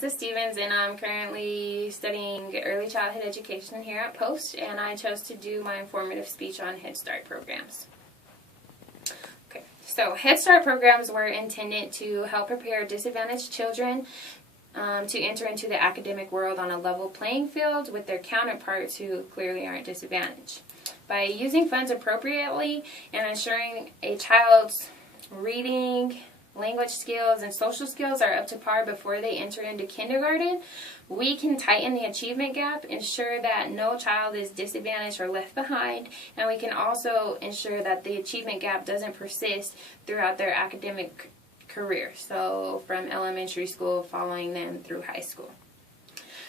This is Stevens, and I'm currently studying early childhood education here at Post, and I chose to do my informative speech on Head Start programs. Okay, so Head Start programs were intended to help prepare disadvantaged children to enter into the academic world on a level playing field with their counterparts who clearly aren't disadvantaged. By using funds appropriately and ensuring a child's reading, language skills, and social skills are up to par before they enter into kindergarten, we can tighten the achievement gap, ensure that no child is disadvantaged or left behind, and we can also ensure that the achievement gap doesn't persist throughout their academic career, so from elementary school following them through high school.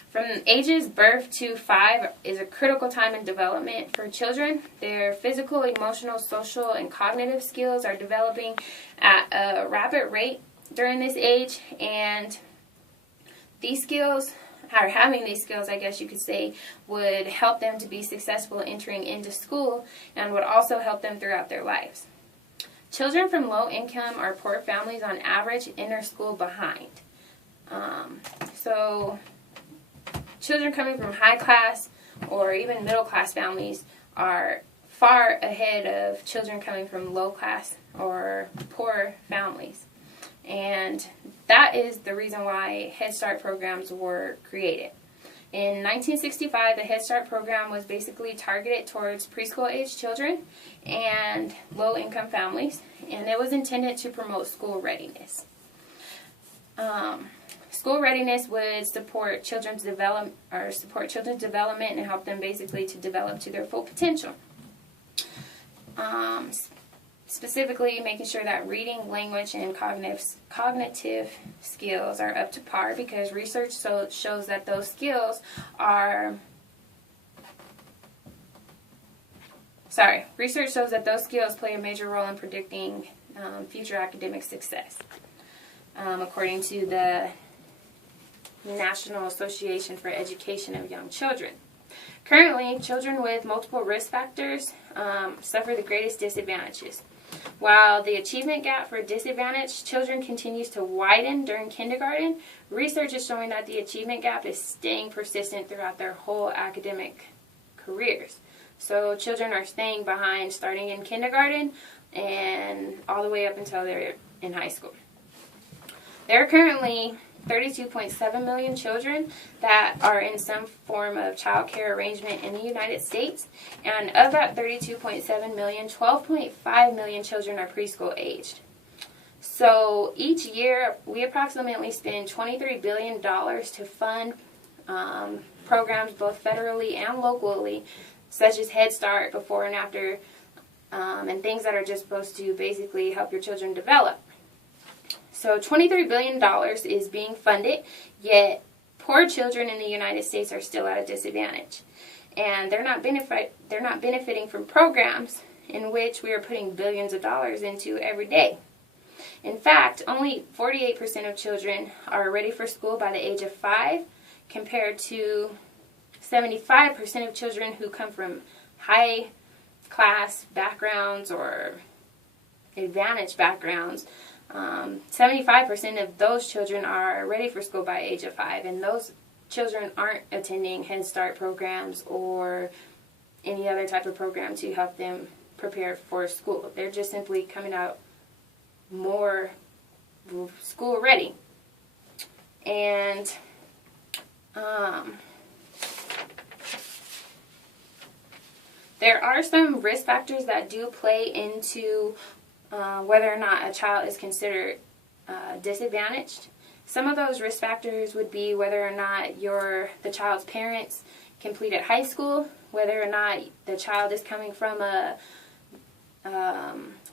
From ages birth to 5 is a critical time in development for children. Their physical, emotional, social, and cognitive skills are developing at a rapid rate during this age, and these skills, or having these skills, I guess you could say, would help them to be successful entering into school and would also help them throughout their lives. Children from low income or poor families on average enter school behind. So children coming from high class or even middle class families are far ahead of children coming from low class or poor families. And that is the reason why Head Start programs were created. In 1965, the Head Start program was basically targeted towards preschool-age children and low-income families, and it was intended to promote school readiness. School readiness would support children's development and help them basically to develop to their full potential. Specifically, making sure that reading, language, and cognitive skills are up to par, because research shows that those skills play a major role in predicting future academic success, according to the National Association for Education of Young Children. Currently, children with multiple risk factors suffer the greatest disadvantages. While the achievement gap for disadvantaged children continues to widen during kindergarten, research is showing that the achievement gap is staying persistent throughout their whole academic careers. So children are staying behind starting in kindergarten and all the way up until they're in high school. There are currently 32.7 million children that are in some form of child care arrangement in the United States, and of that 32.7 million, 12.5 million children are preschool aged. So each year we approximately spend $23 billion to fund programs both federally and locally, such as Head Start, before and after, and things that are just supposed to basically help your children develop. So $23 billion is being funded, yet poor children in the United States are still at a disadvantage. And they're not benefiting from programs in which we are putting billions of dollars into every day. In fact, only 48% of children are ready for school by the age of 5, compared to 75% of children who come from high class backgrounds or advantaged backgrounds. 75% of those children are ready for school by age of 5, and those children aren't attending Head Start programs or any other type of program to help them prepare for school. They're just simply coming out more school ready. And there are some risk factors that do play into whether or not a child is considered disadvantaged. Some of those risk factors would be whether or not the child's parents completed high school, whether or not the child is coming from a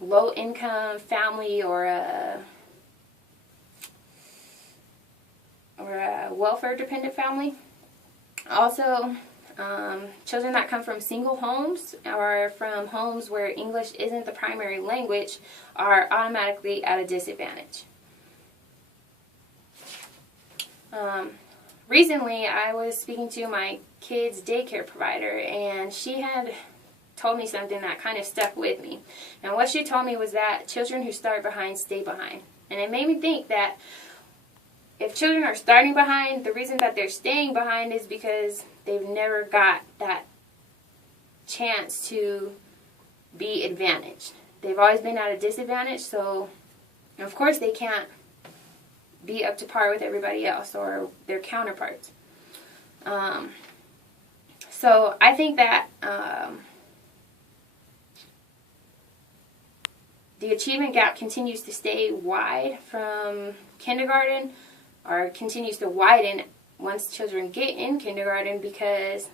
low-income family or a welfare-dependent family. Also, children that come from single homes or from homes where English isn't the primary language are automatically at a disadvantage. Recently, I was speaking to my kid's daycare provider, and she had told me something that kind of stuck with me. And what she told me was that children who start behind stay behind. And it made me think that if children are starting behind, the reason that they're staying behind is because they've never got that chance to be advantaged. They've always been at a disadvantage, so of course they can't be up to par with everybody else or their counterparts. So I think that the achievement gap continues to stay wide from kindergarten, or continues to widen once children get in kindergarten, because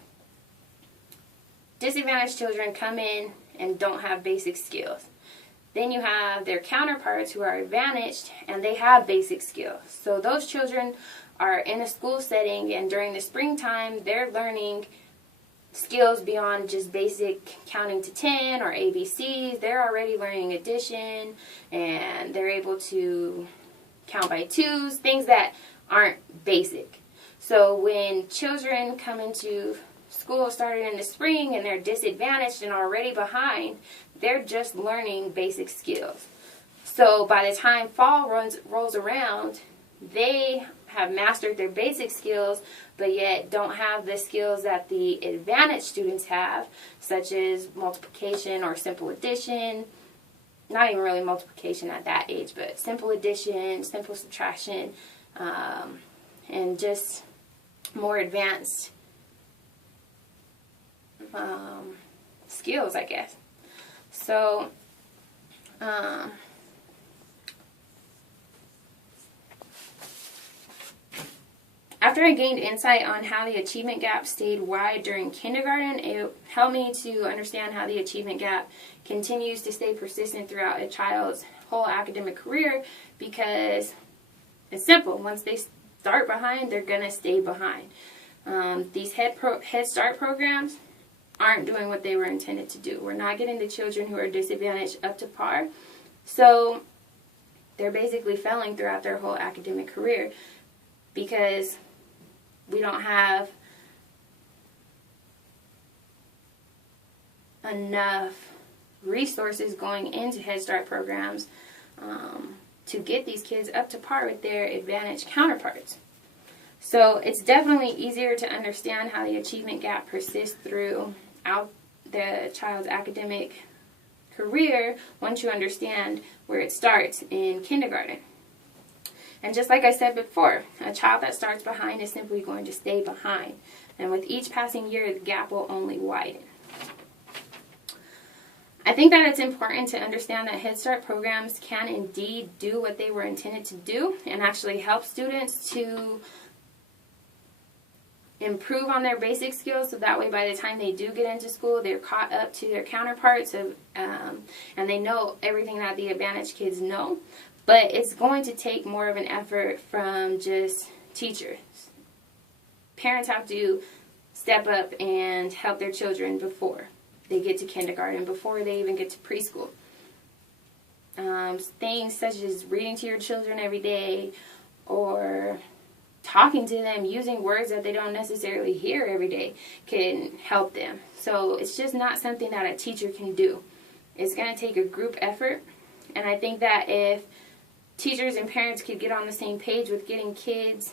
disadvantaged children come in and don't have basic skills. Then you have their counterparts who are advantaged and they have basic skills. So those children are in a school setting, and during the springtime they're learning skills beyond just basic counting to 10 or ABCs. They're already learning addition, and they're able to count by twos, things that aren't basic. So when children come into school starting in the spring and they're disadvantaged and already behind, they're just learning basic skills. So by the time fall rolls around, they have mastered their basic skills, but yet don't have the skills that the advantaged students have, such as multiplication or simple addition. Not even really multiplication at that age, but simple addition, simple subtraction, and just more advanced skills, I guess. So, after I gained insight on how the achievement gap stayed wide during kindergarten, it helped me to understand how the achievement gap continues to stay persistent throughout a child's whole academic career, because it's simple. Once they start behind, they're going to stay behind. These Head Start programs aren't doing what they were intended to do. We're not getting the children who are disadvantaged up to par. So they're basically failing throughout their whole academic career, because we don't have enough resources going into Head Start programs to get these kids up to par with their advantaged counterparts. So it's definitely easier to understand how the achievement gap persists throughout the child's academic career once you understand where it starts in kindergarten. And just like I said before, a child that starts behind is simply going to stay behind. And with each passing year, the gap will only widen. I think that it's important to understand that Head Start programs can indeed do what they were intended to do, and actually help students to improve on their basic skills, so that way by the time they do get into school, they're caught up to their counterparts and they know everything that the advantaged kids know. But it's going to take more of an effort from just teachers. Parents have to step up and help their children before they get to kindergarten, before they even get to preschool. Things such as reading to your children every day, or talking to them using words that they don't necessarily hear every day, can help them. So it's just not something that a teacher can do. It's going to take a group effort. And I think that if teachers and parents could get on the same page with getting kids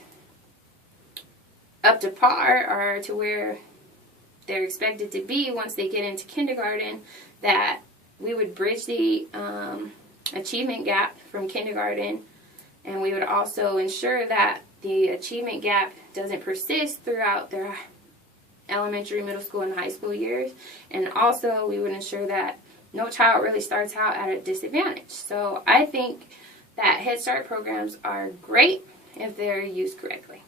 up to par, or to where they're expected to be once they get into kindergarten, that we would bridge the achievement gap from kindergarten, and we would also ensure that the achievement gap doesn't persist throughout their elementary, middle school, and high school years. And also we would ensure that no child really starts out at a disadvantage. So I think that Head Start programs are great if they're used correctly.